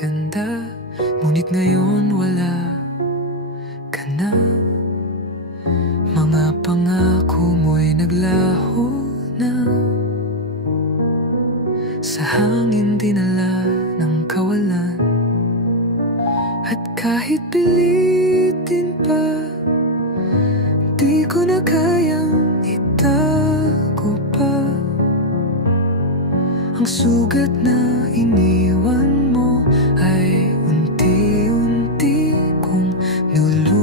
ganda, ngunit ngayon wala ka na. Mga pangako mo'y naglaho na, sa hangin dinala ng kawalan. At kahit pilitin pa, di ko na kayang itago pa ang sugat na iniwan mo. Ay unti-unti kong nilulunok.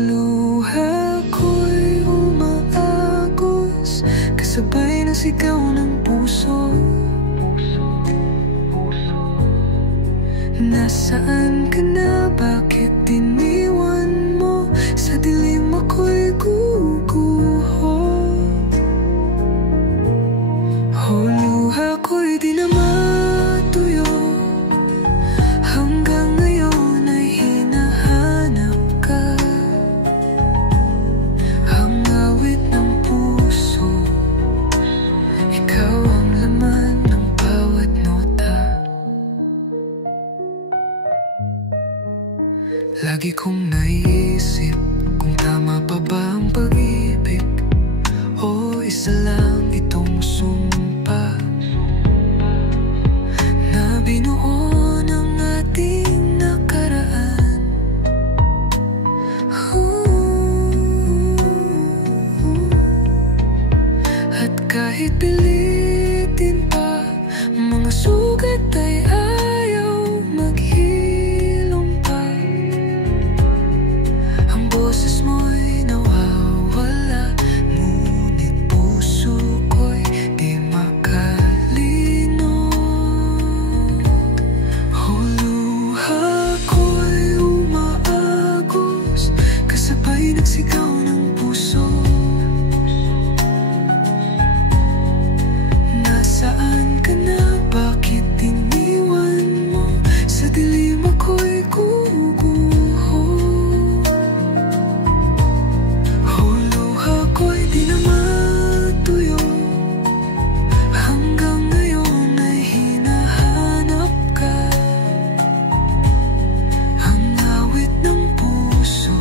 Luha ko'y umaagos, kasabay ng sigaw ng puso. Nasaan ka na? Bakit iniwan mo? Sa dilim ako'y guguho. Luha ko'y di na matuyo, hanggang ngayon ay hinahanap ka. Ang awit ng puso, ikaw ang laman ng bawat nota. Lagi kong naisip kung tama pa ba ang pag-ibig, o isa lang itong sumpa na binuo ng ating nakaraan. At kahit pilitin pa, mga sugat ay ayaw maghilom pa. Ang boses mo'y nawawala, ngunit puso ko'y di makalino. Luha ko'y umaagos, kasabay ng sigaw ng puso. Nasaan ka na? Bakit iniwan mo? Sa dilim ako'y guguho. Luha ko'y di na matuyo, hanggang ngayon ay hinahanap ka. Ang awit ng puso,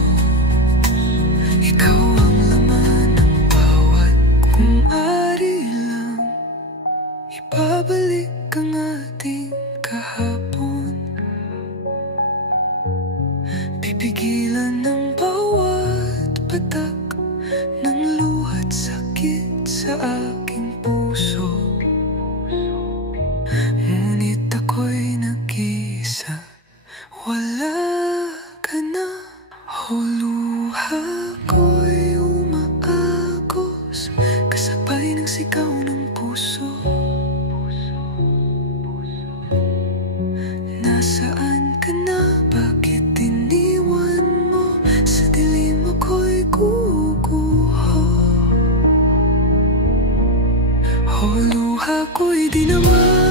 ikaw ang laman ng bawat. Kung ari lang ibabalik ang ating kahapon, pipigilan ng bawat patak ng luha't sakit sa aking puso. Ngunit ako'y nag-iisa, wala ka na. Luha ko'y umaagos, kasabay ng sigaw ng puso. Nasaan ka na? Bakit iniwan mo? Sa dilim ako'y guguho. Luha ko'y di naman